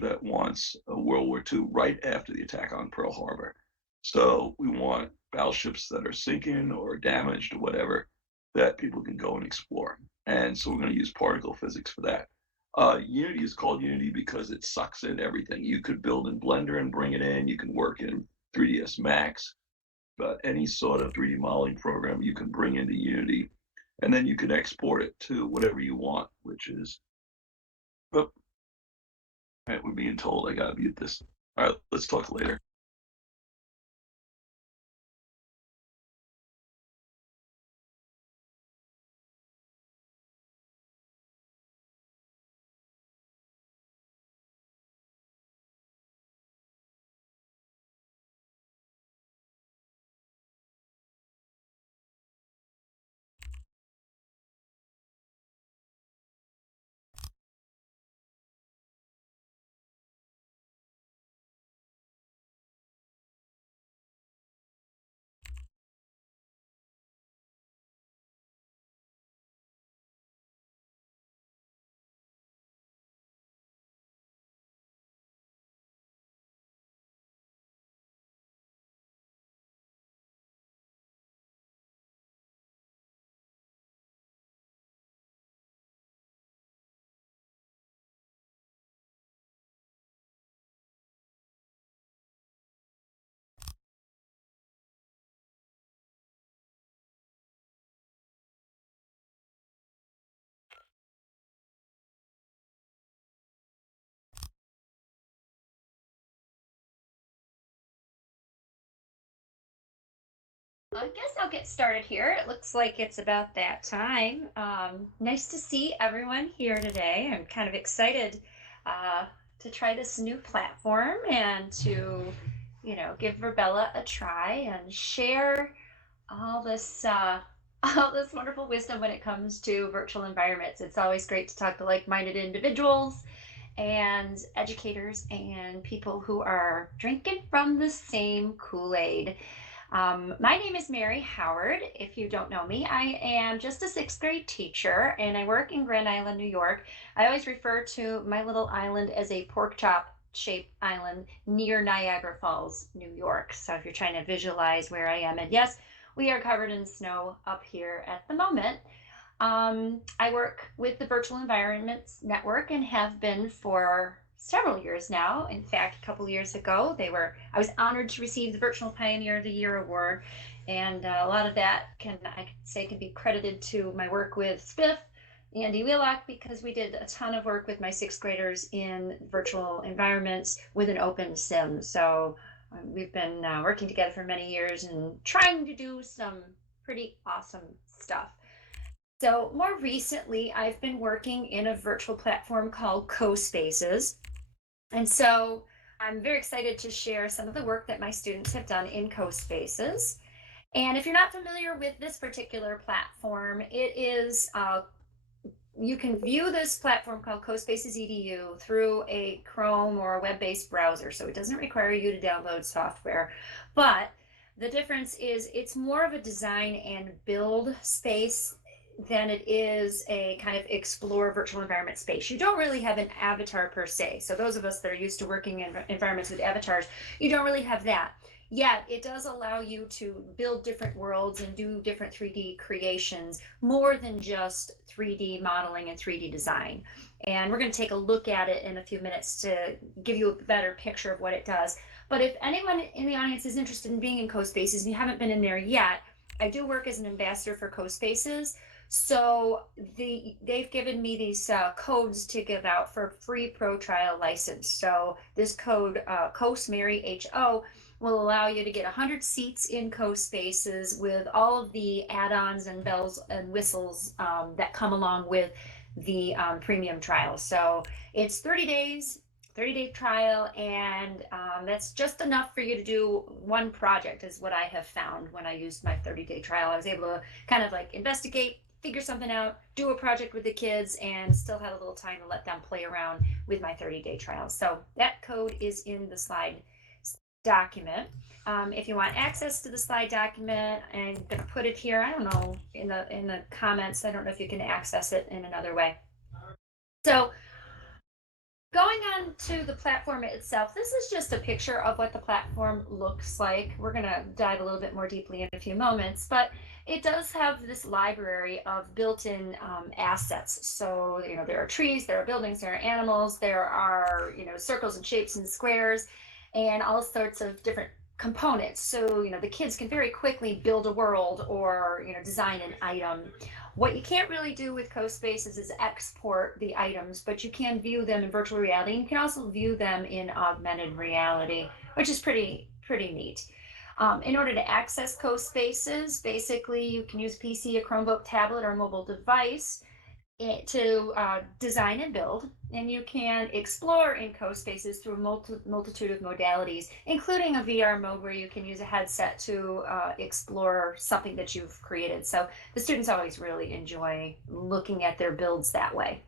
that wants a World War II right after the attack on Pearl Harbor. So we want battleships that are sinking or damaged or whatever that people can go and explore. And so we're going to use particle physics for that. Unity is called Unity because it sucks in everything. You could build in Blender and bring it in. You can work in 3ds Max, but any sort of 3D modeling program you can bring into Unity, and then you can export it to whatever you want, which is, oh, right, we're being told I gotta mute this. All right, let's talk later. I guess I'll get started here. It looks like it's about that time. Nice to see everyone here today. I'm kind of excited uh, to try this new platform and to, give Verbella a try and share all this all this wonderful wisdom when it comes to virtual environments. It's always great to talk to like-minded individuals and educators and people who are drinking from the same Kool-Aid. My name is Mary Howard. If you don't know me, I am just a sixth grade teacher and I work in Grand Island, New York. I always refer to my little island as a pork chop shaped island near Niagara Falls, New York. So if you're trying to visualize where I am, and yes, we are covered in snow up here at the moment. I work with the Virtual Environments Network and have been for several years now. In fact, a couple years ago, I was honored to receive the Virtual Pioneer of the Year award, and a lot of that I could say can be credited to my work with Spiff, Andy Wheelock, because we did a ton of work with my sixth graders in virtual environments with an open sim. So we've been working together for many years and trying to do some pretty awesome stuff. So more recently, I've been working in a virtual platform called CoSpaces. And so I'm very excited to share some of the work that my students have done in CoSpaces. And if you're not familiar with this particular platform, it is you can view this platform called CoSpaces EDU through a Chrome or a web-based browser. So it doesn't require you to download software, but the difference is it's more of a design and build space than it is a kind of explore virtual environment space. You don't really have an avatar per se. So those of us that are used to working in environments with avatars, you don't really have that. Yet it does allow you to build different worlds and do different 3D creations more than just 3D modeling and 3D design. And we're going to take a look at it in a few minutes to give you a better picture of what it does. But if anyone in the audience is interested in being in CoSpaces and you haven't been in there yet, I do work as an ambassador for CoSpaces. So they've given me these codes to give out for a free pro trial license. So this code, COSMaryHO, will allow you to get 100 seats in CoSpaces with all of the add-ons and bells and whistles that come along with the premium trial. So it's 30 days, 30-day trial, and that's just enough for you to do one project is what I have found when I used my 30-day trial. I was able to kind of like investigate, figure something out, do a project with the kids, and still had a little time to let them play around with my 30-day trial. So that code is in the slide document. If you want access to the slide document, I'm going to put it here. I don't know, in the comments. I don't know if you can access it in another way. So Going on to the platform itself, this is just a picture of what the platform looks like. We're going to dive a little bit more deeply in a few moments, but it does have this library of built-in assets. So, there are trees, there are buildings, there are animals, there are, circles and shapes and squares, and all sorts of different components. So, the kids can very quickly build a world or, design an item. What you can't really do with CoSpaces is export the items, but you can view them in virtual reality. And you can also view them in augmented reality, which is pretty neat. In order to access CoSpaces, basically you can use a PC, a Chromebook, tablet, or mobile device to design and build, and you can explore in CoSpaces through a multitude of modalities, including a VR mode where you can use a headset to explore something that you've created. So the students always really enjoy looking at their builds that way.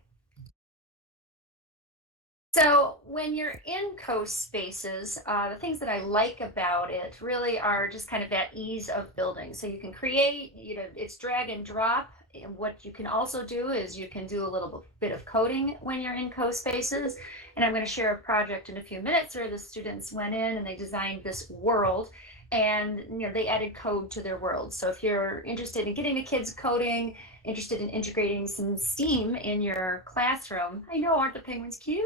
So when you're in CoSpaces, the things that I like about it really are just kind of that ease of building. So you can create, it's drag and drop. And what you can also do is you can do a little bit of coding when you're in CoSpaces. And I'm going to share a project in a few minutes where the students went in and they designed this world, and they added code to their world. So if you're interested in getting the kids coding, interested in integrating some STEAM in your classroom, I know, aren't the penguins cute?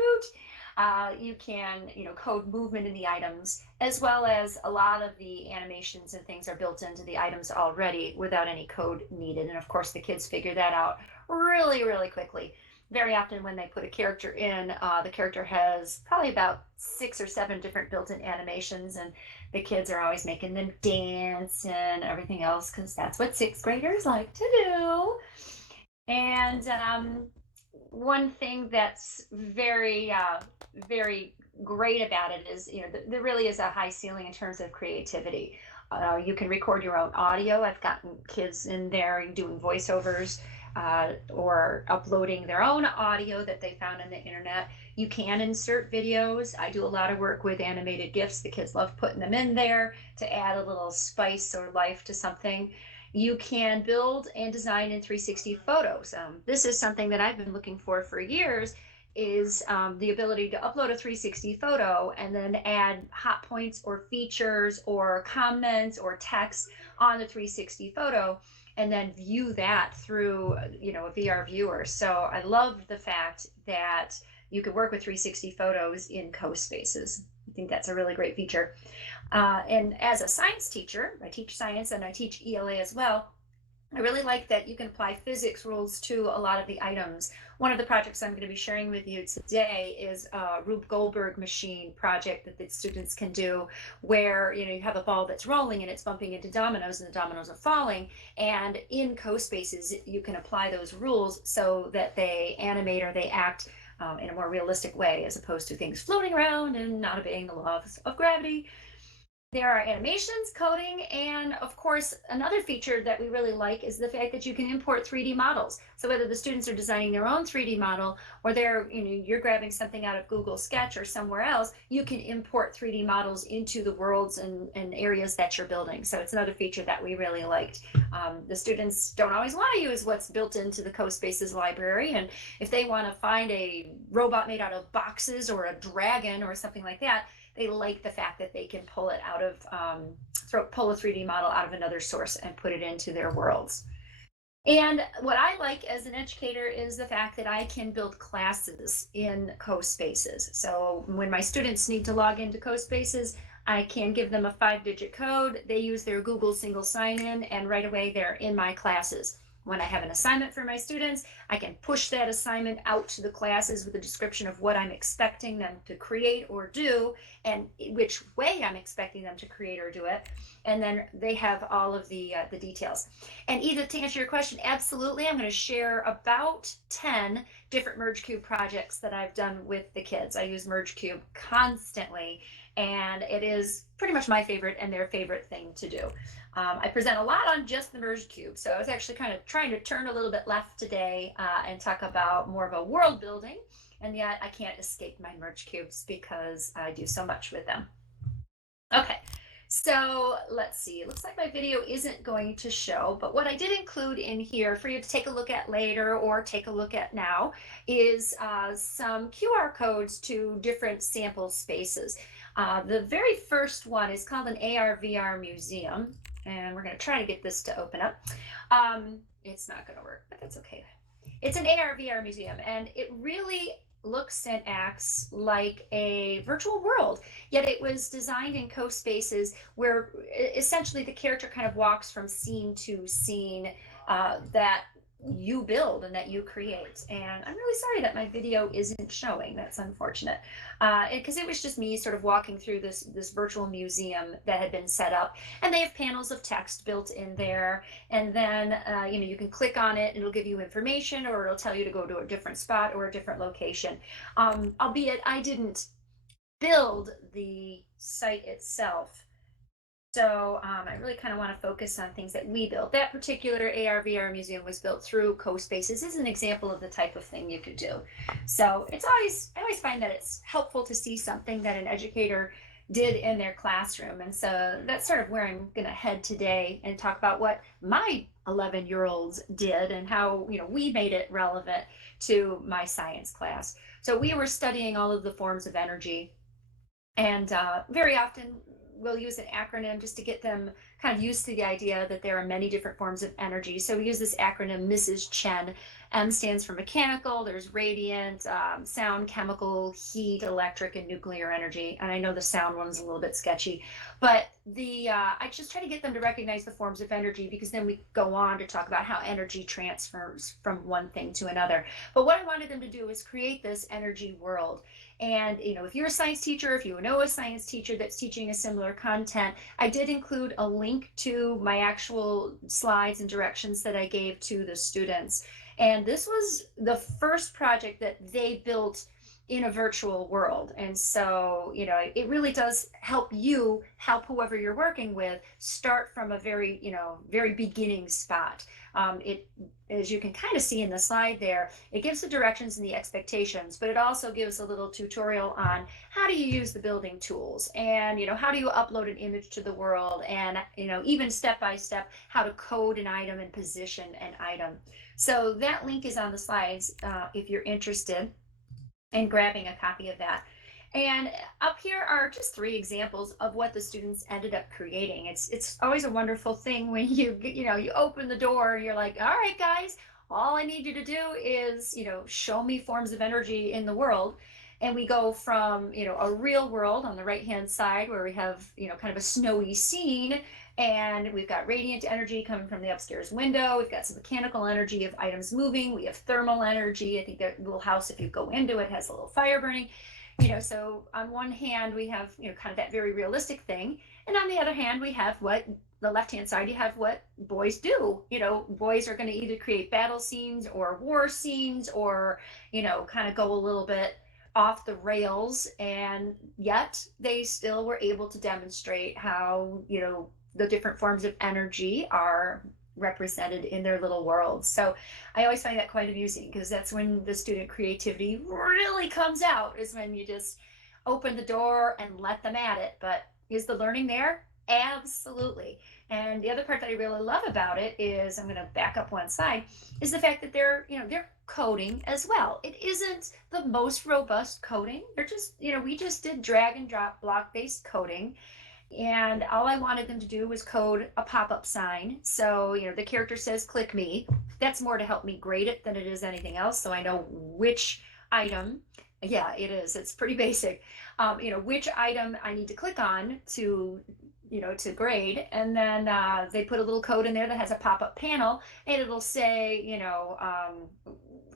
You can, code movement in the items, as well as a lot of the animations and things are built into the items already without any code needed. And of course, the kids figure that out really, really quickly. Very often when they put a character in, the character has probably about 6 or 7 different built-in animations, and the kids are always making them dance and everything else because that's what 6th graders like to do. And one thing that's very great about it is, there really is a high ceiling in terms of creativity. You can record your own audio. I've gotten kids in there doing voiceovers or uploading their own audio that they found on the internet. You can insert videos. I do a lot of work with animated GIFs. The kids love putting them in there to add a little spice or life to something. You can build and design in 360 photos. This is something that I've been looking for years, is the ability to upload a 360 photo and then add hot points or features or comments or text on the 360 photo and then view that through a VR viewer. So I love the fact that you could work with 360 photos in CoSpaces. I think that's a really great feature. And as a science teacher, I teach science and I teach ELA as well. I really like that you can apply physics rules to a lot of the items. One of the projects I'm going to be sharing with you today is a Rube Goldberg machine project that the students can do, where you have a ball that's rolling and it's bumping into dominoes and the dominoes are falling. And in CoSpaces, you can apply those rules so that they animate or they act in a more realistic way, as opposed to things floating around and not obeying the laws of gravity. There are animations, coding, and of course, another feature that we really like is the fact that you can import 3D models. So whether the students are designing their own 3D model or you're grabbing something out of Google Sketch or somewhere else, you can import 3D models into the worlds and areas that you're building. So it's another feature that we really liked. The students don't always want to use what's built into the CoSpaces library, and if they want to find a robot made out of boxes or a dragon or something like that, they like the fact that they can pull it out of pull a 3D model out of another source and put it into their worlds. And what I like as an educator is the fact that I can build classes in CoSpaces. So when my students need to log into CoSpaces, I can give them a 5-digit code. They use their Google single sign-in, and right away they're in my classes. When I have an assignment for my students, I can push that assignment out to the classes with a description of what I'm expecting them to create or do and which way I'm expecting them to create or do it. And then they have all of the details. And Edith, to answer your question, absolutely. I'm going to share about 10 different MergeCube projects that I've done with the kids. I use MergeCube constantly, and it is pretty much my favorite and their favorite thing to do. I present a lot on just the MergeCube, so I was actually kind of trying to turn a little bit left today and talk about more of a world building, and yet I can't escape my MergeCubes because I do so much with them. Okay, So let's see. It looks like my video isn't going to show, but what I did include in here for you to take a look at later or take a look at now is some QR codes to different sample spaces. The very first one is called an AR/VR museum, and we're going to try to get this to open up. It's not going to work, but that's okay. It's an AR/VR museum, and it really looks and acts like a virtual world. Yet it was designed in co-spaces where essentially the character kind of walks from scene to scene that you build and that you create. And I'm really sorry that my video isn't showing. That's unfortunate, because it was just me sort of walking through this virtual museum that had been set up, and they have panels of text built in there. And then you can click on it, it'll give you information, or it'll tell you to go to a different spot or a different location. Albeit I didn't build the site itself. So I really kind of want to focus on things that we built. That particular AR/VR museum was built through CoSpaces. Is an example of the type of thing you could do. So I always find that it's helpful to see something that an educator did in their classroom. And so that's sort of where I'm going to head today and talk about what my 11-year-olds did and how we made it relevant to my science class. So we were studying all of the forms of energy, and very often we'll use an acronym just to get them kind of used to the idea that there are many different forms of energy. So we use this acronym, Mrs. Chen. M stands for mechanical, there's radiant, sound, chemical, heat, electric, and nuclear energy. And I know the sound one's a little bit sketchy, but I just try to get them to recognize the forms of energy, because then we go on to talk about how energy transfers from one thing to another. But what I wanted them to do is create this energy world. And if you're a science teacher, if you know a science teacher that's teaching a similar content, I did include a link to my actual slides and directions that I gave to the students. And this was the first project that they built in a virtual world. And so, it really does help whoever you're working with start from a very beginning spot. It, as you can kind of see in the slide there, it gives the directions and the expectations, but it also gives a little tutorial on how do you use the building tools, and how do you upload an image to the world, and even step by step how to code an item and position an item. So that link is on the slides if you're interested in grabbing a copy of that. And up here are just 3 examples of what the students ended up creating. It's always a wonderful thing when you open the door and you're like, all right, guys, all I need you to do is, show me forms of energy in the world. And we go from, a real world on the right-hand side where we have, kind of a snowy scene, and we've got radiant energy coming from the upstairs window. We've got some mechanical energy of items moving. We have thermal energy. I think that little house, if you go into it, has a little fire burning. So on one hand, we have, kind of that very realistic thing. And on the other hand, we have the left-hand side, you have what boys do. Boys are going to either create battle scenes or war scenes, or, kind of go a little bit off the rails. And yet they still were able to demonstrate how, the different forms of energy are represented in their little worlds. So I always find that quite amusing, because that's when the student creativity really comes out, is when you just open the door and let them at it. But is the learning there? Absolutely. And the other part that I really love about it is, I'm going to back up one slide, is the fact that they're coding as well. It isn't the most robust coding. They're just, we just did drag and drop block-based coding. And all I wanted them to do was code a pop-up sign. So, the character says, click me. That's more to help me grade it than it is anything else. So I know which item, yeah, it is. It's pretty basic. Which item I need to click on to grade. And then they put a little code in there that has a pop-up panel, and it'll say,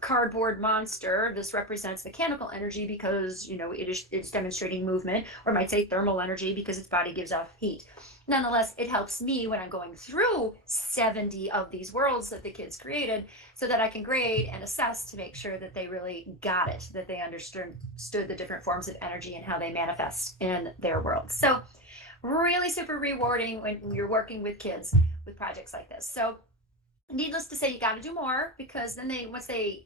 cardboard monster. This represents mechanical energy because it's demonstrating movement, or it might say thermal energy because its body gives off heat. Nonetheless, it helps me when I'm going through 70 of these worlds that the kids created, so that I can grade and assess to make sure that they really got it, that they understood the different forms of energy and how they manifest in their world. So really super rewarding when you're working with kids with projects like this. So needless to say, you got to do more, because then once they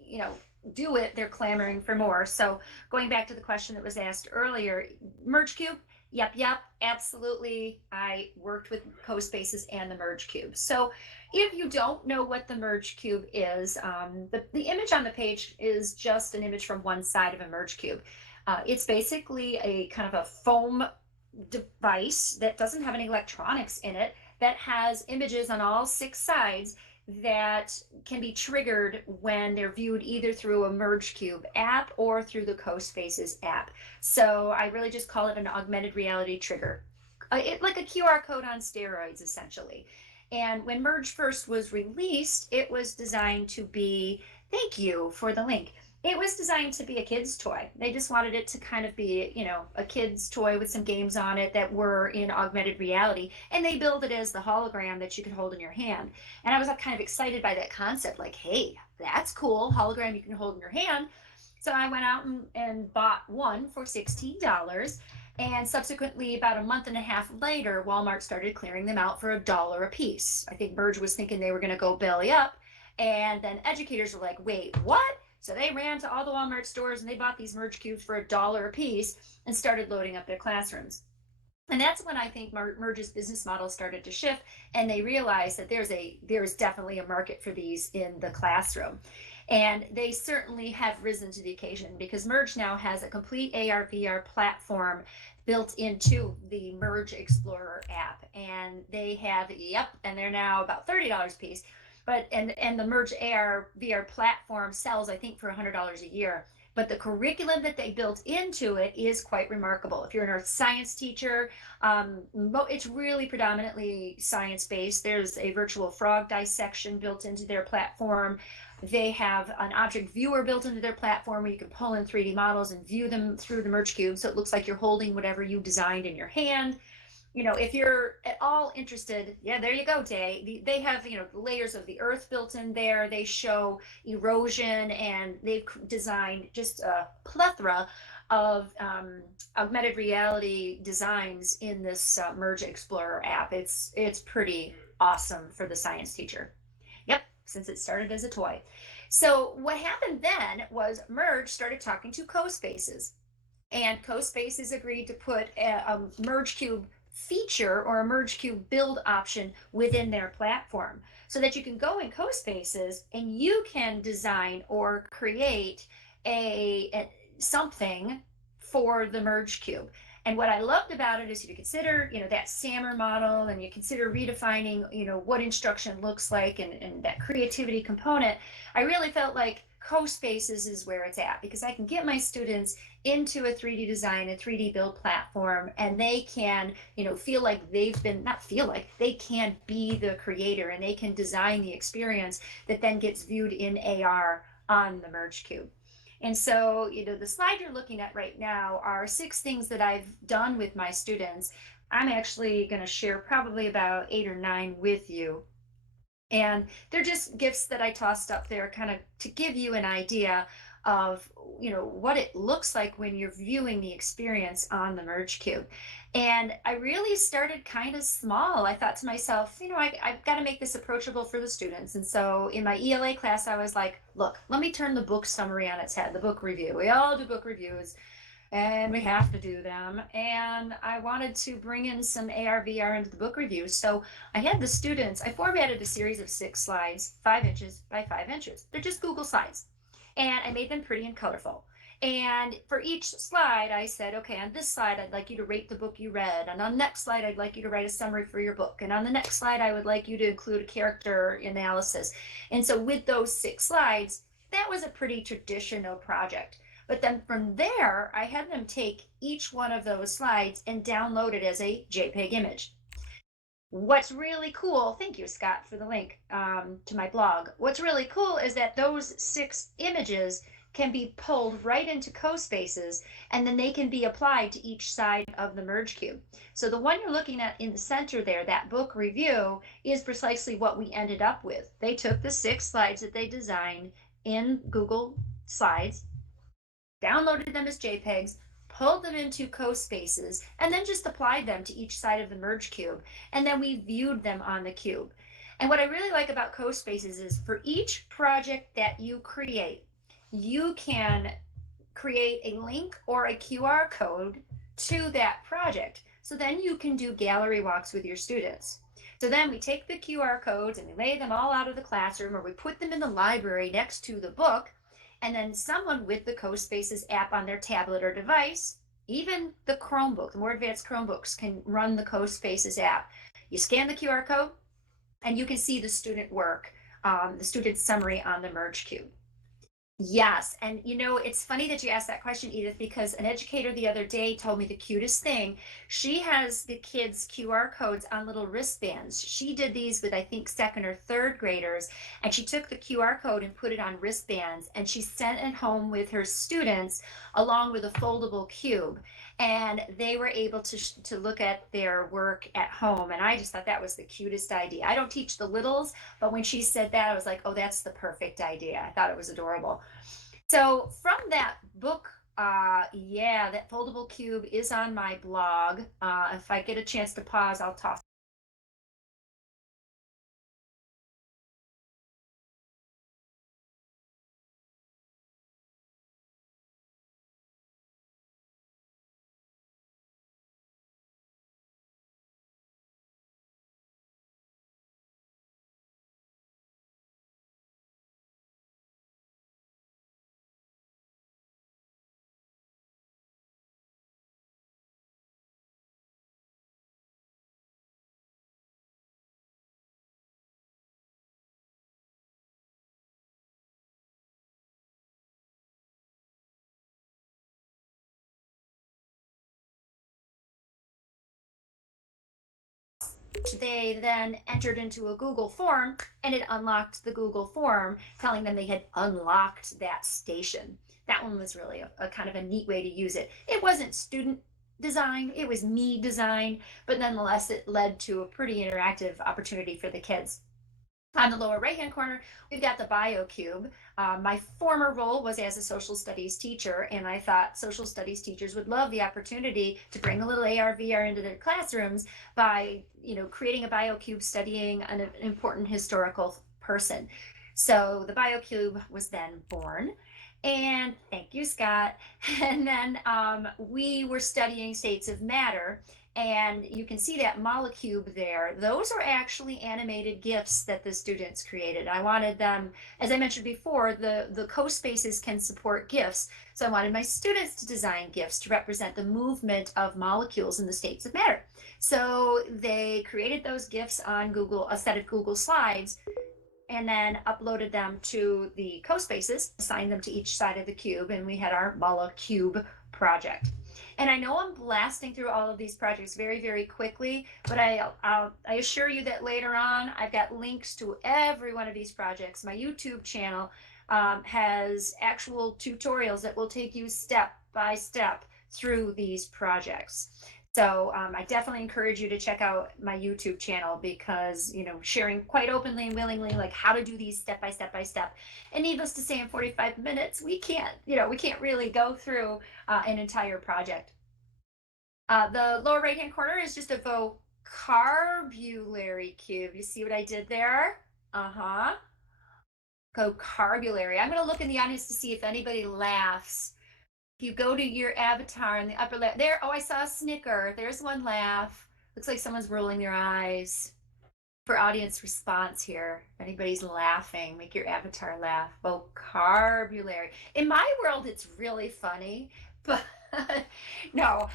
do it, they're clamoring for more. So going back to the question that was asked earlier, Merge Cube, Yep, absolutely. I worked with CoSpaces and the Merge Cube. So if you don't know what the Merge Cube is, the image on the page is just an image from one side of a Merge Cube. It's basically a kind of a foam device that doesn't have any electronics in it, that has images on all six sides that can be triggered when they're viewed either through a Merge Cube app or through the CoSpaces app. So I really just call it an augmented reality trigger. Like a QR code on steroids, essentially. And when Merge first was released, it was designed to be, thank you for the link. It was designed to be a kid's toy. They just wanted it to kind of be, a kid's toy with some games on it that were in augmented reality. And they built it as the hologram that you could hold in your hand. And I was kind of excited by that concept, like, hey, that's cool, hologram you can hold in your hand. So I went out and bought one for $16. And subsequently, about a month and a half later, Walmart started clearing them out for $1 a piece. I think Merge was thinking they were going to go belly up. And then educators were like, wait, what? So they ran to all the Walmart stores and they bought these Merge cubes for $1 a piece and started loading up their classrooms. And that's when I think Merge's business model started to shift, and they realized that there's definitely a market for these in the classroom. And they certainly have risen to the occasion, because Merge now has a complete AR VR platform built into the Merge Explorer app. And they have, yep, and they're now about $30 a piece. And the Merge AR VR platform sells, I think, for $100 a year. But the curriculum that they built into it is quite remarkable. If you're an earth science teacher, it's really predominantly science based. There's a virtual frog dissection built into their platform. They have an object viewer built into their platform where you can pull in 3D models and view them through the Merge Cube. So it looks like you're holding whatever you designed in your hand. If you're at all interested, yeah, there you go, Day. They have, layers of the earth built in there. They show erosion, and they've designed just a plethora of augmented reality designs in this Merge Explorer app. It's pretty awesome for the science teacher. Yep, since it started as a toy. So what happened then was Merge started talking to CoSpaces, and CoSpaces agreed to put a Merge Cube feature or a Merge Cube build option within their platform, so that you can go in CoSpaces and you can design or create a something for the Merge Cube. And what I loved about it is, you consider, that SAMR model, and you consider redefining, what instruction looks like, and that creativity component. I really felt like CoSpaces is where it's at, because I can get my students into a 3D design, a 3D build platform, and they can, feel like not feel like, they can be the creator, and they can design the experience that then gets viewed in AR on the Merge Cube. And so, the slide you're looking at right now are 6 things that I've done with my students. I'm actually going to share probably about 8 or 9 with you. And they're just gifts that I tossed up there, kind of to give you an idea of, what it looks like when you're viewing the experience on the Merge Cube. And I really started kind of small. I thought to myself, I've got to make this approachable for the students. And so in my ELA class, I was like, look, let me turn the book summary on its head, the book review. We all do book reviews, and we have to do them. And I wanted to bring in some AR VR into the book review. So I had the students, I formatted a series of 6 slides, 5 inches by 5 inches. They're just Google slides. And I made them pretty and colorful. And for each slide, I said, okay, on this slide, I'd like you to rate the book you read. And on the next slide, I'd like you to write a summary for your book. And on the next slide, I would like you to include a character analysis. And so with those 6 slides, that was a pretty traditional project. But then from there, I had them take each one of those slides and download it as a JPEG image. What's really cool, thank you, Scott, for the link to my blog. What's really cool is that those 6 images can be pulled right into CoSpaces, and then they can be applied to each side of the Merge Cube. So the one you're looking at in the center there, that book review, is precisely what we ended up with. They took the 6 slides that they designed in Google Slides, downloaded them as JPEGs, pulled them into CoSpaces, and then just applied them to each side of the Merge Cube. And then we viewed them on the cube. And what I really like about CoSpaces is, for each project that you create, you can create a link or a QR code to that project. So then you can do gallery walks with your students. So then we take the QR codes and we lay them all out of the classroom, or we put them in the library next to the book. And then someone with the CoSpaces app on their tablet or device, even the Chromebook, the more advanced Chromebooks, can run the CoSpaces app. You scan the QR code and you can see the student work, the student summary on the Merge Cube. Yes. And it's funny that you asked that question, Edith, because an educator the other day told me the cutest thing. She has the kids' QR codes on little wristbands. She did these with, I think, second or third graders, and she took the QR code and put it on wristbands, and she sent it home with her students along with a foldable cube. And they were able to look at their work at home. And I just thought that was the cutest idea. I don't teach the littles, but when she said that, I was like, oh, that's the perfect idea. I thought it was adorable. So from that book, yeah, that foldable cube is on my blog. If I get a chance to pause, I'll toss they then entered into a Google form, and it unlocked the Google form, telling them they had unlocked that station. That one was really a kind of a neat way to use it. It wasn't student design, it was me design, but nonetheless, it led to a pretty interactive opportunity for the kids. On the lower right hand corner, we've got the BioCube. My former role was as a social studies teacher, and I thought social studies teachers would love the opportunity to bring a little AR VR into their classrooms by creating a BioCube studying an important historical person. So the BioCube was then born. And thank you, Scott. And then we were studying states of matter, and you can see that molecule there. Those are actually animated GIFs that the students created. I wanted them, as I mentioned before, the CoSpaces can support GIFs. So I wanted my students to design GIFs to represent the movement of molecules in the states of matter. So they created those GIFs on Google, a set of Google Slides, and then uploaded them to the CoSpaces, assigned them to each side of the cube, and we had our Mala Cube project. And I know I'm blasting through all of these projects very, very quickly, but I assure you that later on, I've got links to every one of these projects. My YouTube channel has actual tutorials that will take you step by step through these projects. So I definitely encourage you to check out my YouTube channel, because sharing quite openly and willingly like how to do these step by step by step. And needless to say, in 45 minutes, we can't really go through an entire project. The lower right hand corner is just a vocabulary cube. You see what I did there? Uh-huh. Vocabulary. I'm going to look in the audience to see if anybody laughs. If you go to your avatar in the upper left, there, oh, I saw a snicker. There's one laugh. Looks like someone's rolling their eyes. For audience response here, if anybody's laughing, make your avatar laugh. Vocabulary. In my world, it's really funny, but no,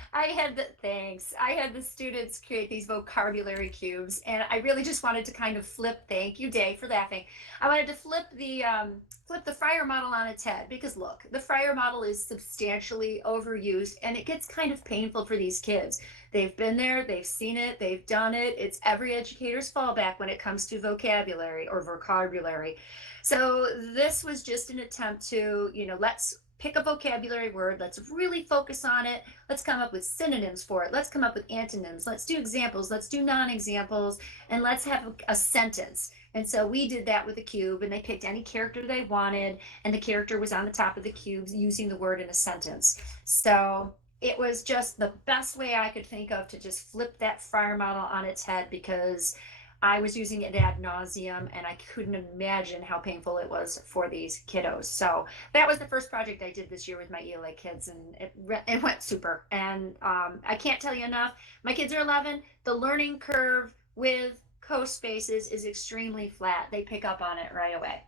thanks. I had the students create these vocabulary cubes, and I really just wanted to kind of thank you, Dave, for laughing. I wanted to flip the Fryer model on its head, because look, the Fryer model is substantially overused, and it gets kind of painful for these kids. They've been there, they've seen it, they've done it. It's every educator's fallback when it comes to vocabulary or vocabulary. So this was just an attempt to, let's pick a vocabulary word, let's really focus on it, let's come up with synonyms for it, let's come up with antonyms, let's do examples, let's do non-examples, and let's have a sentence. And so we did that with the cube, and they picked any character they wanted, and the character was on the top of the cube using the word in a sentence. So it was just the best way I could think of to just flip that Fryer model on its head, because I was using it ad nauseum, and I couldn't imagine how painful it was for these kiddos. So that was the first project I did this year with my ELA kids, and it went super. And I can't tell you enough. My kids are 11. The learning curve with CoSpaces is extremely flat. They pick up on it right away.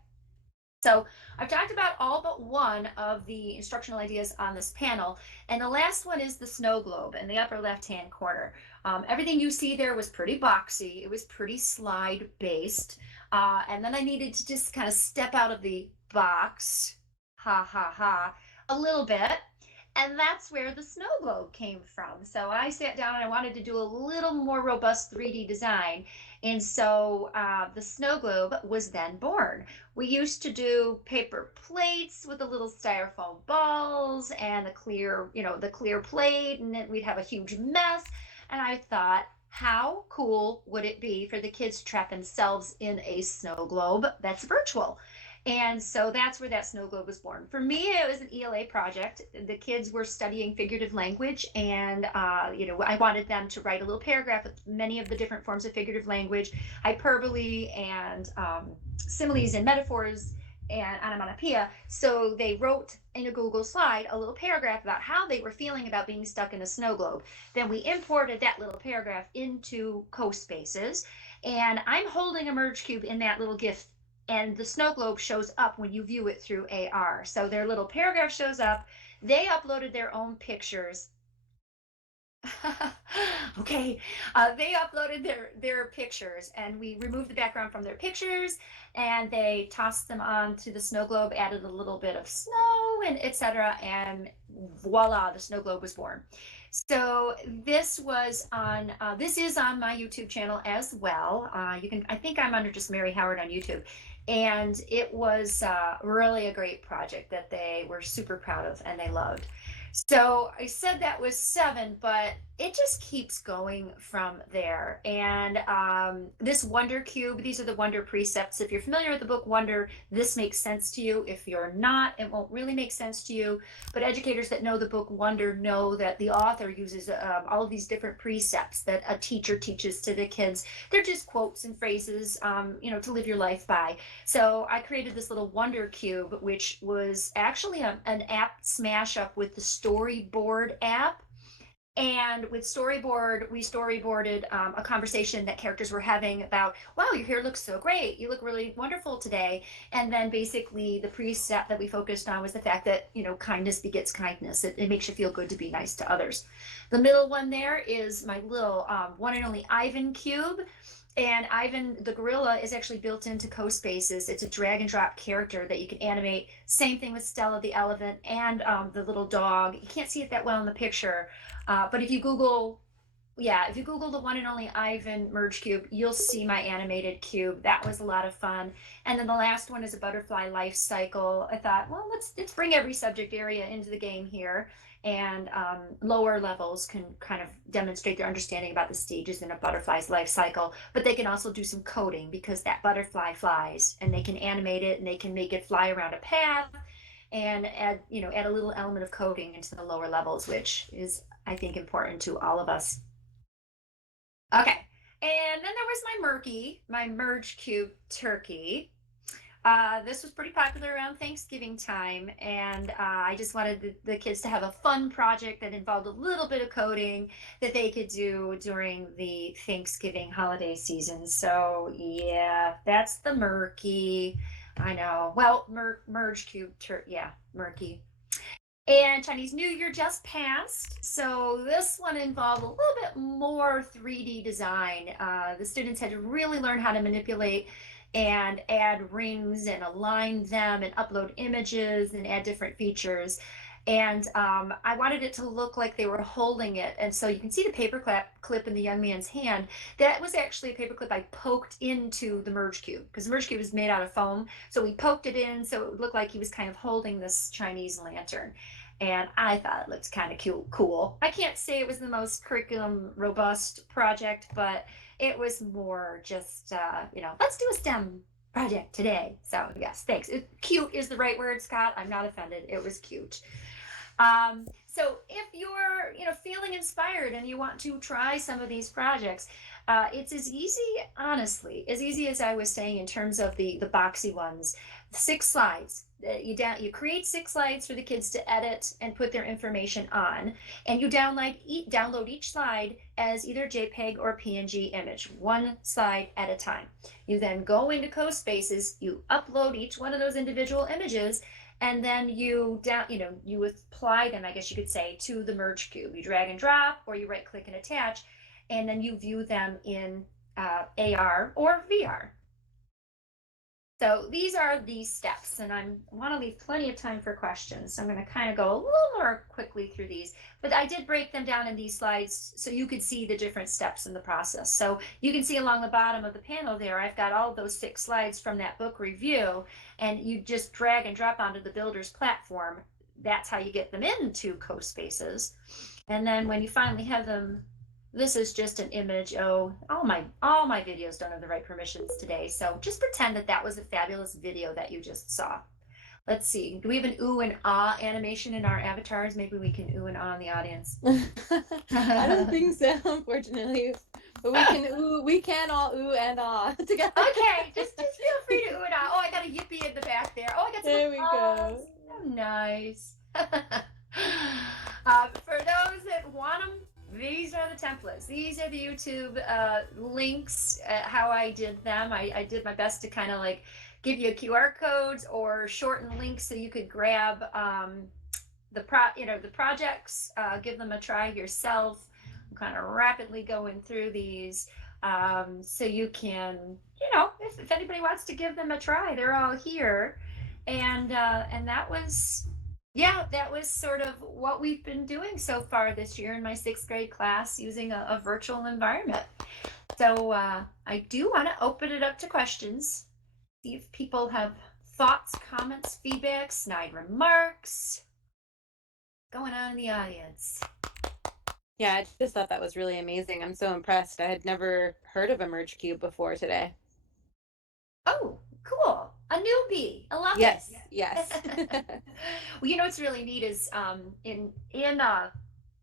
So I've talked about all but one of the instructional ideas on this panel, and the last one is the snow globe in the upper left-hand corner. Everything you see there was pretty boxy. It was pretty slide based. And then I needed to just kind of step out of the box, ha ha ha, a little bit. And that's where the snow globe came from. So I sat down and I wanted to do a little more robust 3D design. And so the snow globe was then born. We used to do paper plates with the little styrofoam balls and the clear, the clear plate, and then we'd have a huge mess. And I thought, how cool would it be for the kids to trap themselves in a snow globe that's virtual? And so that's where that snow globe was born. For me, it was an ELA project. The kids were studying figurative language, and I wanted them to write a little paragraph with many of the different forms of figurative language, hyperbole, and similes and metaphors and onomatopoeia. So they wrote in a Google slide a little paragraph about how they were feeling about being stuck in a snow globe. Then we imported that little paragraph into CoSpaces, and I'm holding a merge cube in that little GIF, and the snow globe shows up when you view it through AR. So their little paragraph shows up. They uploaded their own pictures. Okay, they uploaded their pictures, and we removed the background from their pictures, and they tossed them onto the snow globe, added a little bit of snow and etc., and voila, the snow globe was born. So this is on my YouTube channel as well. I think I'm under just Mary Howard on YouTube, and it was really a great project that they were super proud of and they loved. So I said that was 7, but it just keeps going from there. And this Wonder Cube, these are the Wonder precepts. If you're familiar with the book Wonder, this makes sense to you. If you're not, it won't really make sense to you. But educators that know the book Wonder know that the author uses all of these different precepts that a teacher teaches to the kids. They're just quotes and phrases, to live your life by. So I created this little Wonder Cube, which was actually an app smash up with the Storyboard app. And with Storyboard, we storyboarded a conversation that characters were having about, wow, your hair looks so great. You look really wonderful today. And then basically the precept that we focused on was the fact that, kindness begets kindness. It makes you feel good to be nice to others. The middle one there is my little one and only Ivan cube. And Ivan the gorilla is actually built into CoSpaces. It's a drag and drop character that you can animate. Same thing with Stella the elephant and the little dog. You can't see it that well in the picture, but if you Google the one and only Ivan merge cube, you'll see my animated cube. That was a lot of fun. And then the last one is a butterfly life cycle. I thought, well, let's bring every subject area into the game here. And lower levels can kind of demonstrate their understanding about the stages in a butterfly's life cycle, but they can also do some coding because that butterfly flies, and they can animate it and they can make it fly around a path and add a little element of coding into the lower levels, which is, I think, important to all of us. Okay, and then there was my merge cube turkey. This was pretty popular around Thanksgiving time, and I just wanted the kids to have a fun project that involved a little bit of coding that they could do during the Thanksgiving holiday season. So yeah, that's the murky. I know. Well, merge cube, murky. And Chinese New Year just passed, so this one involved a little bit more 3D design. The students had to really learn how to manipulate and add rings and align them and upload images and add different features. And I wanted it to look like they were holding it. And so you can see the paper clip in the young man's hand. That was actually a paper clip I poked into the merge cube, because the merge cube is made out of foam. So we poked it in so it would look like he was kind of holding this Chinese lantern. And I thought it looked kind of cool. I can't say it was the most curriculum robust project, but it was more just, let's do a STEM project today. So yes, thanks. Cute is the right word, Scott. I'm not offended. It was cute. So if you're, feeling inspired and you want to try some of these projects, it's as easy, honestly, as easy as I was saying in terms of the boxy ones. 6 slides. You create 6 slides for the kids to edit and put their information on, and you download each slide as either JPEG or PNG image, one slide at a time. You then go into CoSpaces, you upload each one of those individual images, and then you apply them, I guess you could say, to the merge cube. You drag and drop, or you right click and attach, and then you view them in AR or VR. So these are the steps, and I want to leave plenty of time for questions. So I'm going to kind of go a little more quickly through these, but I did break them down in these slides so you could see the different steps in the process. So you can see along the bottom of the panel there, I've got all those 6 slides from that book review, and you just drag and drop onto the builder's platform. That's how you get them into CoSpaces. And then when you finally have them, this is just an image. Oh, all my videos don't have the right permissions today. So just pretend that was a fabulous video that you just saw. Let's see. Do we have an ooh and ah animation in our avatars? Maybe we can ooh and ah in the audience. I don't think so, unfortunately. But we can all ooh and ah together. Okay, just feel free to ooh and ah. Oh, I got a yippee in the back there. Oh, I got some There we go. Oh, nice. For those that want them, these are the templates. These are the YouTube links, how I did them. I did my best to kind of like give you QR codes or shorten links so you could grab the projects, give them a try yourself. I'm kind of rapidly going through these so you can, if anybody wants to give them a try, they're all here. And that was sort of what we've been doing so far this year in my 6th grade class using a virtual environment. So I do want to open it up to questions, see if people have thoughts, comments, feedback, snide remarks going on in the audience. Yeah, I just thought that was really amazing. I'm so impressed. I had never heard of a merge cube before today. Oh, cool. A newbie. I love Yes, it. yes. Well, what's really neat is in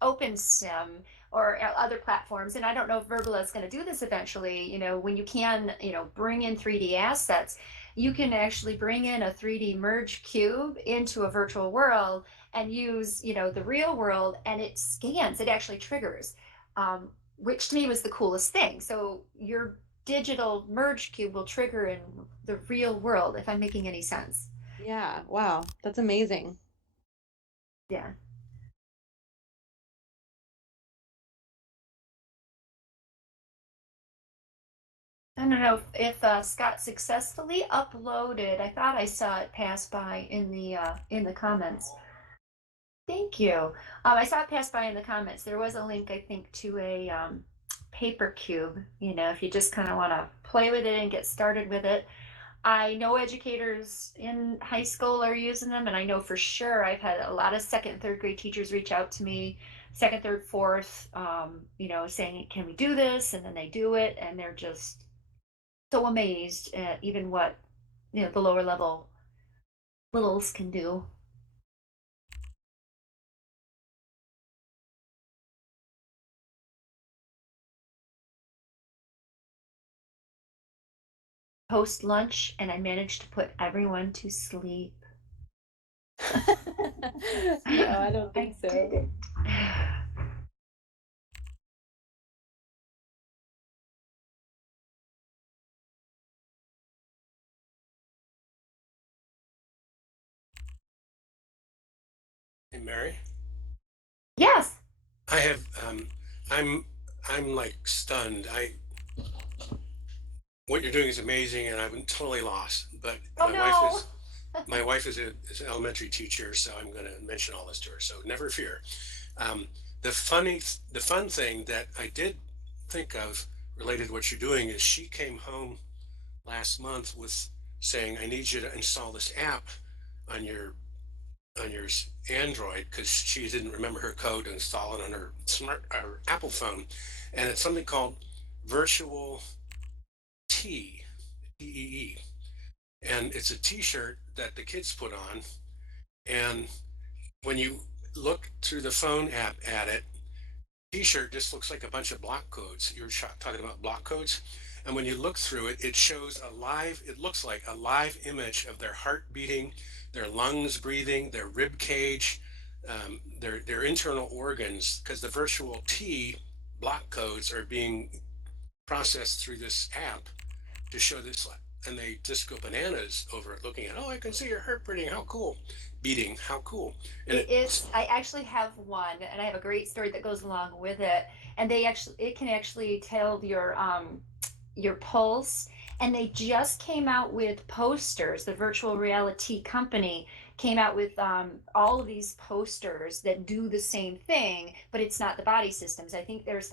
OpenSim or other platforms, and I don't know if Verbala is going to do this eventually, when you can, bring in 3D assets, you can actually bring in a 3D merge cube into a virtual world and use, the real world, and it scans, it actually triggers, which to me was the coolest thing. So your digital merge cube will trigger in the real world, if I'm making any sense. Yeah, wow, that's amazing. Yeah. I don't know if Scott successfully uploaded. I thought I saw it pass by in the comments. Thank you. I saw it pass by in the comments. There was a link, I think, to a paper cube. If you just kind of want to play with it and get started with it. I know educators in high school are using them, and I know for sure I've had a lot of 2nd and 3rd grade teachers reach out to me, 2nd, 3rd, 4th, saying, can we do this? And then they do it, and they're just so amazed at even what, the lower level littles can do. Post lunch, and I managed to put everyone to sleep. No, I don't think so. Did it. Hey, Mary. Yes. I have I'm like stunned. What you're doing is amazing, and I'm totally lost. But Oh no. my wife is an elementary teacher, so I'm going to mention all this to her. So never fear. The fun thing that I did think of related to what you're doing is she came home last month with saying, "I need you to install this app on your Android," because she didn't remember her code to install it on her Apple phone, and it's something called Virtual TEE, and it's a T-shirt that the kids put on, and when you look through the phone app at it, T-shirt just looks like a bunch of block codes. You're talking about block codes. And when you look through it, it shows it looks like a live image of their heart beating, their lungs breathing, their rib cage, their internal organs, because the virtual T block codes are being processed through this app to show this. And they just go bananas over it, looking at, oh, I can see your heart beating. How cool. Beating. How cool. And It is. I actually have one, and I have a great story that goes along with it. And it can actually tell your pulse. And they just came out with posters. The virtual reality company came out with all of these posters that do the same thing, but it's not the body systems. I think there's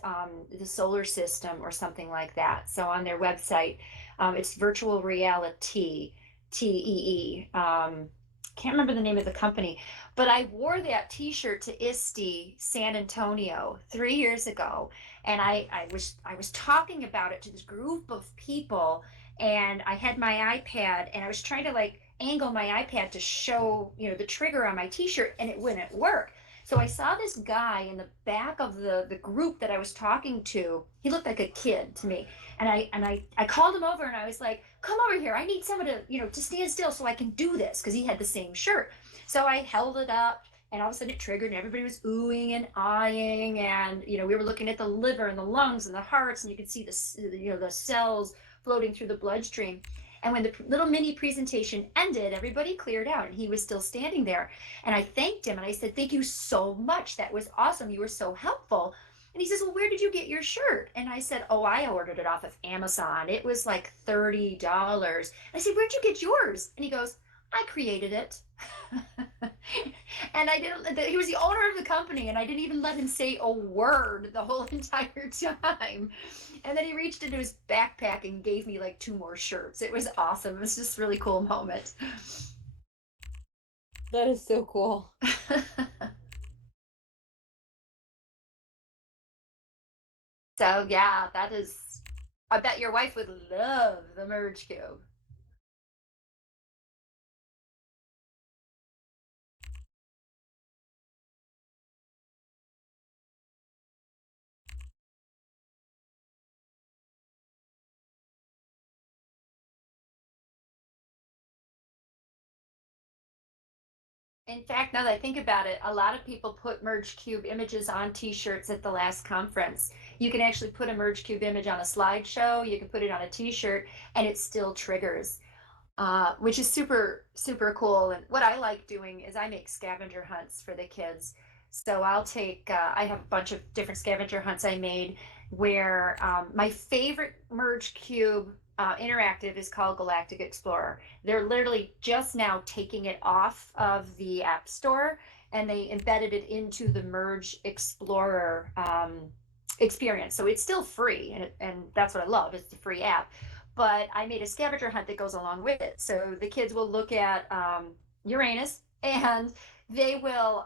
the solar system or something like that. So on their website, it's virtual reality, TEE. Can't remember the name of the company, but I wore that T-shirt to ISTE San Antonio 3 years ago, and I was talking about it to this group of people, and I had my iPad, and I was trying to like angle my iPad to show the trigger on my T-shirt, and it wouldn't work. So I saw this guy in the back of the group that I was talking to. He looked like a kid to me, and I called him over, and I was like, come over here, I need someone to stand still so I can do this, because he had the same shirt. So I held it up, and all of a sudden it triggered, and everybody was oohing and eyeing, and we were looking at the liver and the lungs and the hearts, and you could see the cells floating through the bloodstream. And when the little mini presentation ended, everybody cleared out, and he was still standing there. And I thanked him, and I said, thank you so much, that was awesome, you were so helpful. And he says, well, where did you get your shirt? And I said, oh, I ordered it off of Amazon. It was like $30. I said, where'd you get yours? And he goes, I created it. And I didn't, he was the owner of the company, and I didn't even let him say a word the whole entire time. And then he reached into his backpack and gave me like 2 more shirts. It was awesome. It was just a really cool moment. That is so cool. So yeah, I bet your wife would love the Merge Cube. In fact, now that I think about it, a lot of people put Merge Cube images on t-shirts at the last conference. You can actually put a Merge Cube image on a slideshow, you can put it on a t-shirt, and it still triggers, which is super, super cool. And what I like doing is I make scavenger hunts for the kids. So I have a bunch of different scavenger hunts I made where my favorite Merge Cube interactive is called Galactic Explorer. They're literally just now taking it off of the App Store, and they embedded it into the Merge Explorer experience. So it's still free, and that's what I love. It's a free app. But I made a scavenger hunt that goes along with it. So the kids will look at Uranus, and they will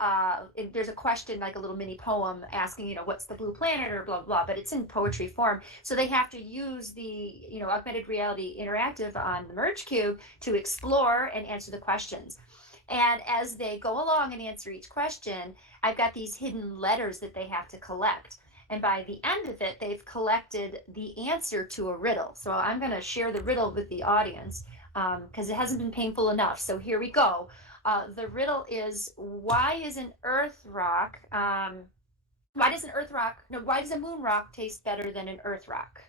there's a question, like a little mini poem asking what's the blue planet or blah blah, but it's in poetry form, so they have to use the augmented reality interactive on the Merge Cube to explore and answer the questions. And as they go along and answer each question, I've got these hidden letters that they have to collect, and by the end of it they've collected the answer to a riddle. So I'm going to share the riddle with the audience because it hasn't been painful enough. So here we go. The riddle is, why does a moon rock taste better than an earth rock?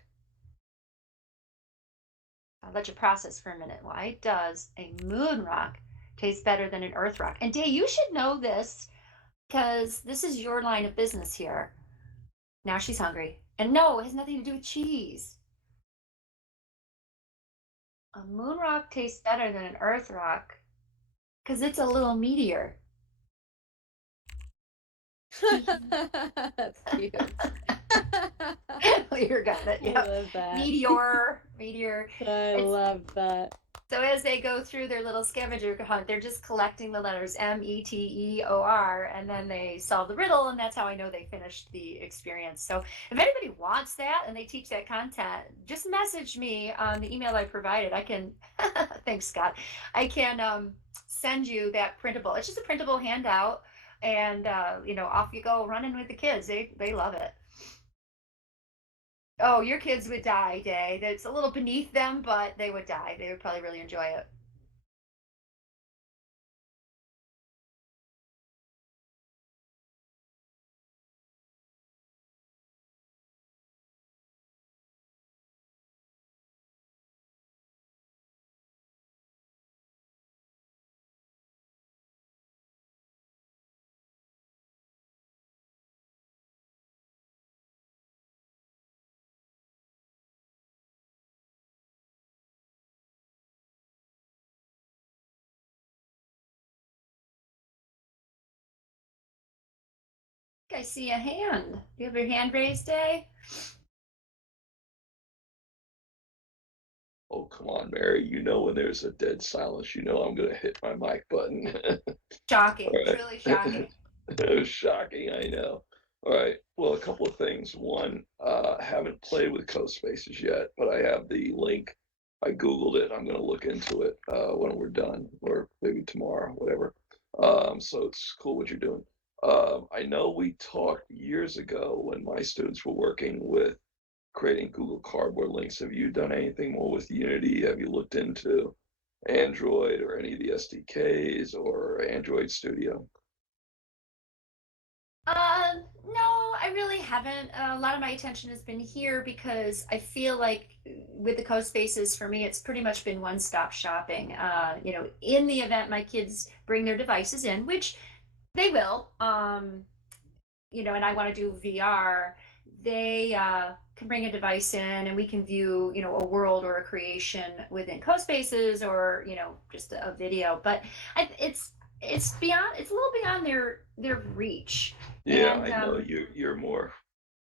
I'll let you process for a minute. Why does a moon rock taste better than an earth rock? And Day, you should know this because this is your line of business here. Now she's hungry. And no, it has nothing to do with cheese. A moon rock tastes better than an earth rock because it's a little meteor. That's cute. You got it. I Yeah. love that. Meteor. I love that. So as they go through their little scavenger hunt, they're just collecting the letters METEOR, and then they solve the riddle, and that's how I know they finished the experience. So if anybody wants that and they teach that content, just message me on the email I provided. I can, thanks Scott, I can send you that printable. It's just a printable handout, and off you go running with the kids. They love it. Oh, your kids would die, Day. That's a little beneath them, but they would die. They would probably really enjoy it. I see a hand. Do you have your hand raised, Day? Oh, come on, Mary. You know when there's a dead silence, you know I'm gonna hit my mic button. Shocking, All truly shocking. right. Shocking, I know. All right. Well, a couple of things. One, I haven't played with CoSpaces yet, but I have the link. I Googled it. I'm gonna look into it when we're done, or maybe tomorrow, whatever. So it's cool what you're doing. I know we talked years ago when my students were working with creating Google Cardboard links. Have you done anything more with Unity? Have you looked into Android or any of the SDKs or Android Studio? No, I really haven't. A lot of my attention has been here because I feel like with the code spaces, for me, it's pretty much been one-stop shopping. In the event my kids bring their devices in, which they will, and I want to do VR, they can bring a device in and we can view, a world or a creation within CoSpaces or, just a video. But it's a little beyond their reach. Yeah, And I know you're more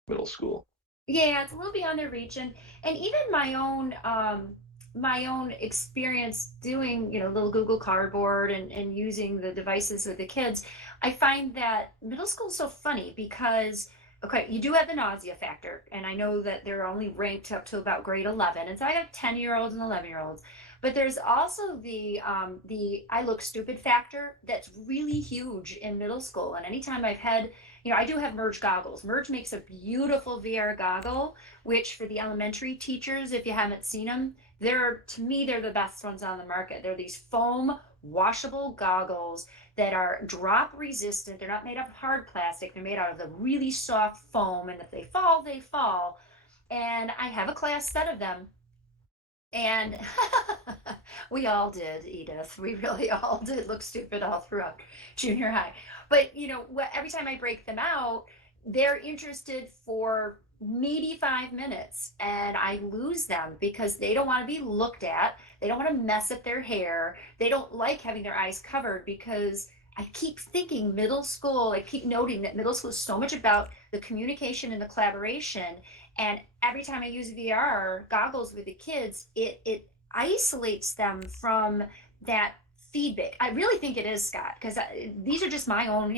middle school. yeah, it's a little beyond their reach, and even my own experience doing little Google Cardboard and using the devices with the kids. I find that middle school is so funny because okay, you do have the nausea factor, and I know that they're only ranked up to about grade 11, and so I got 10-year-olds and 11-year-olds. But there's also the I look stupid factor that's really huge in middle school. And anytime I've had I do have Merge goggles. Merge makes a beautiful VR goggle, which for the elementary teachers, if you haven't seen them, to me, they're the best ones on the market. They're these foam washable goggles that are drop resistant. They're not made out of hard plastic. They're made out of the really soft foam. And if they fall, they fall. And I have a class set of them. And we all did, Edith. We really all did look stupid all throughout junior high. But every time I break them out, they're interested for maybe 5 minutes, and I lose them because they don't want to be looked at. They don't want to mess up their hair. They don't like having their eyes covered because I keep thinking middle school. I keep noting that middle school is so much about the communication and the collaboration, and every time I use VR goggles with the kids, it isolates them from that feedback. I really think it is, Scott, because these are just my own,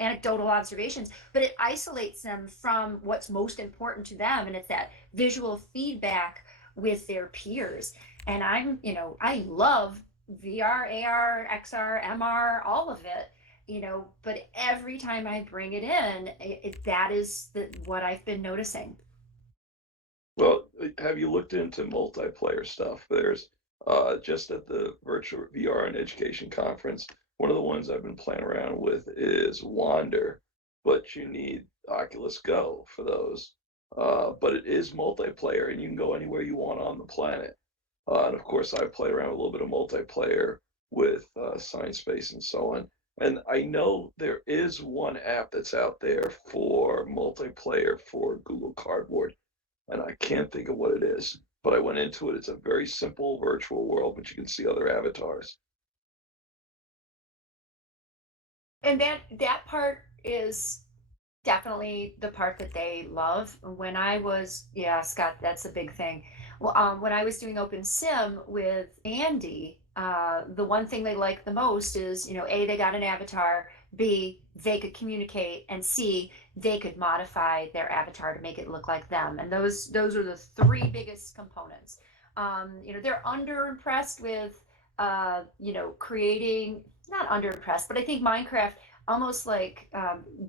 anecdotal observations, but it isolates them from what's most important to them, and it's that visual feedback with their peers. And I love VR, AR, XR, MR, all of it. But every time I bring it in, that is what I've been noticing. Well, have you looked into multiplayer stuff? There's just at the virtual VR and education conference, one of the ones I've been playing around with is Wander, but you need Oculus Go for those. But it is multiplayer and you can go anywhere you want on the planet. And of course, I've played around with a little bit of multiplayer with Science Space and so on. And I know there is one app that's out there for multiplayer for Google Cardboard, and I can't think of what it is. But I went into it. It's a very simple virtual world, but you can see other avatars. And that part is definitely the part that they love. When I was, yeah, Scott, that's a big thing. Well, when I was doing Open Sim with Andy, the one thing they liked the most is, A, they got an avatar, B, they could communicate, and C, they could modify their avatar to make it look like them. And those are the three biggest components. They're under impressed with, creating, not under impressed, but I think Minecraft almost like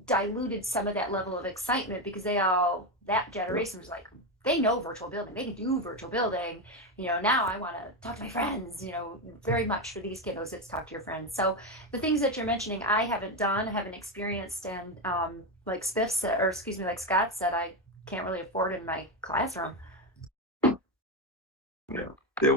diluted some of that level of excitement because that generation was like, they know virtual building, they can do virtual building. Now I want to talk to my friends. Very much for these kiddos, it's talk to your friends. So the things that you're mentioning, I haven't experienced, and like Spiff said, or excuse me, like Scott said, I can't really afford in my classroom. Yeah. The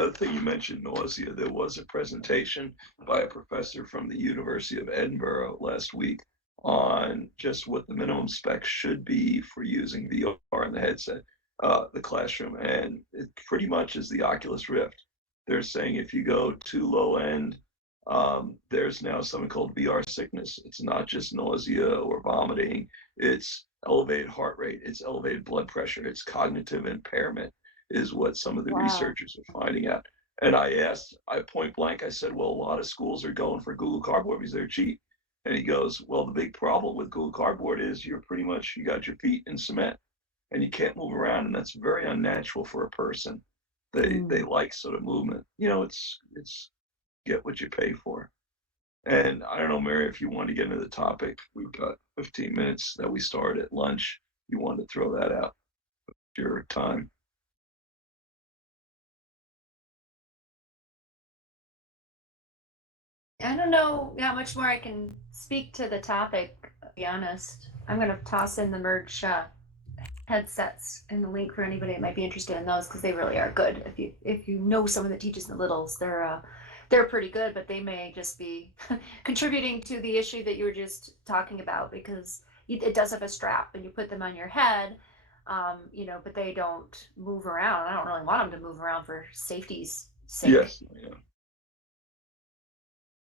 other thing you mentioned, nausea. There was a presentation by a professor from the University of Edinburgh last week on just what the minimum specs should be for using VR in the headset, the classroom. And it pretty much is the Oculus Rift. They're saying if you go too low end, there's now something called VR sickness. It's not just nausea or vomiting, it's elevated heart rate, it's elevated blood pressure, it's cognitive impairment is what some of the Wow. researchers are finding out. And I point blank, I said, well, a lot of schools are going for Google Cardboard because they're cheap. And he goes, well, the big problem with Google Cardboard is you got your feet in cement and you can't move around. And that's very unnatural for a person. They like sort of movement. It's get what you pay for. And I don't know, Mary, if you want to get into the topic, we've got 15 minutes that we started at lunch. You want to throw that out, your time. I don't know how much more I can speak to the topic, to be honest. I'm going to toss in the merge headsets and the link for anybody that might be interested in those, because they really are good. If you know someone that teaches the littles, they're pretty good, but they may just be contributing to the issue that you were just talking about, because it does have a strap and you put them on your head, but they don't move around. I don't really want them to move around for safety's sake. Yes. Yeah.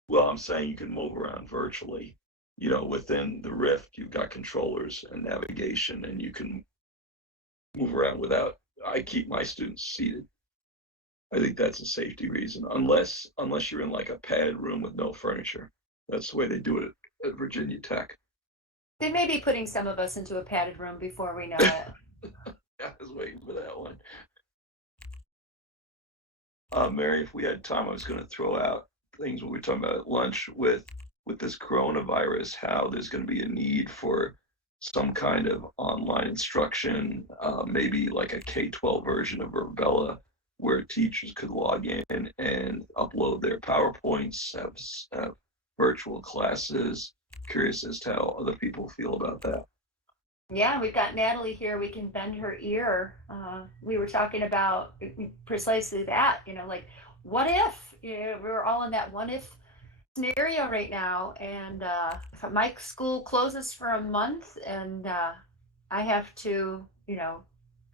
Well, I'm saying you can move around virtually. Within the Rift, you've got controllers and navigation, and you can move around without. I keep my students seated. I think that's a safety reason, unless you're in like a padded room with no furniture. That's the way they do it at Virginia Tech. They may be putting some of us into a padded room before we know it. I was waiting for that one. Mary, if we had time, I was going to throw out things when we were talking about at lunch with this coronavirus, how there's going to be a need for some kind of online instruction, maybe like a K-12 version of Urbella, where teachers could log in and upload their PowerPoints, have virtual classes. Curious as to how other people feel about that. Yeah, we've got Natalie here. We can bend her ear. We were talking about precisely that, like, what if? We're all in that what if scenario right now. And if my school closes for a month and I have to,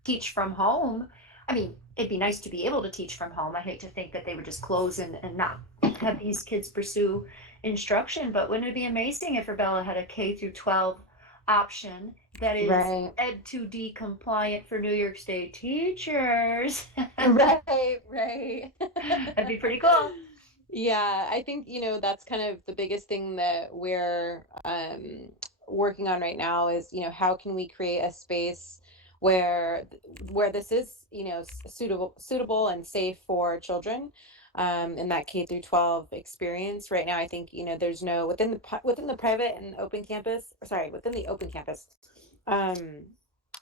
teach from home. I mean, it'd be nice to be able to teach from home. I hate to think that they would just close and not have these kids pursue instruction, but wouldn't it be amazing if Urbella had a K through 12 option that is Right. Ed2D compliant for New York State teachers? Right. That'd be pretty cool. Yeah, I think, that's kind of the biggest thing that we're working on right now is, how can we create a space where this is, suitable and safe for children in that K through 12 experience. Right now, I think, there's no within the private and open campus, within the open campus,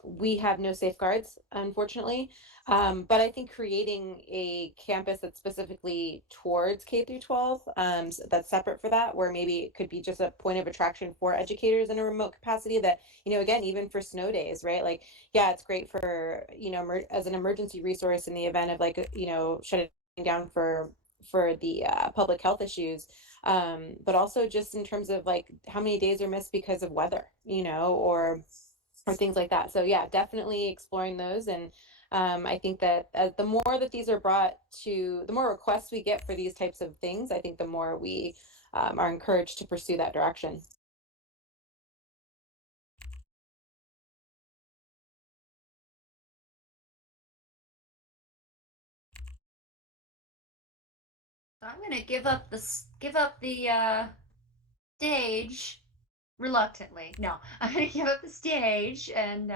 we have no safeguards, unfortunately. But I think creating a campus that's specifically towards K through 12, that's separate for that, where maybe it could be just a point of attraction for educators in a remote capacity that, again, even for snow days, right? Like, yeah, it's great for, as an emergency resource in the event of like, shutting down for the public health issues. But also just in terms of like how many days are missed because of weather, or things like that. So yeah, definitely exploring those. And I think that the more that these are brought to, the more requests we get for these types of things, I think the more we are encouraged to pursue that direction. I'm gonna give up the stage reluctantly. No, I'm gonna give up the stage and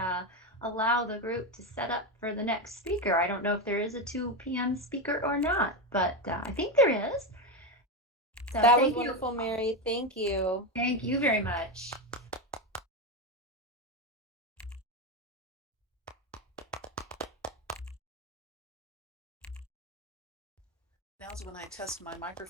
allow the group to set up for the next speaker. I don't know if there is a 2 p.m. speaker or not, but I think there is. So That was thank you. wonderful, Mary. Thank you. Thank you very much. Now's when I test my microphone.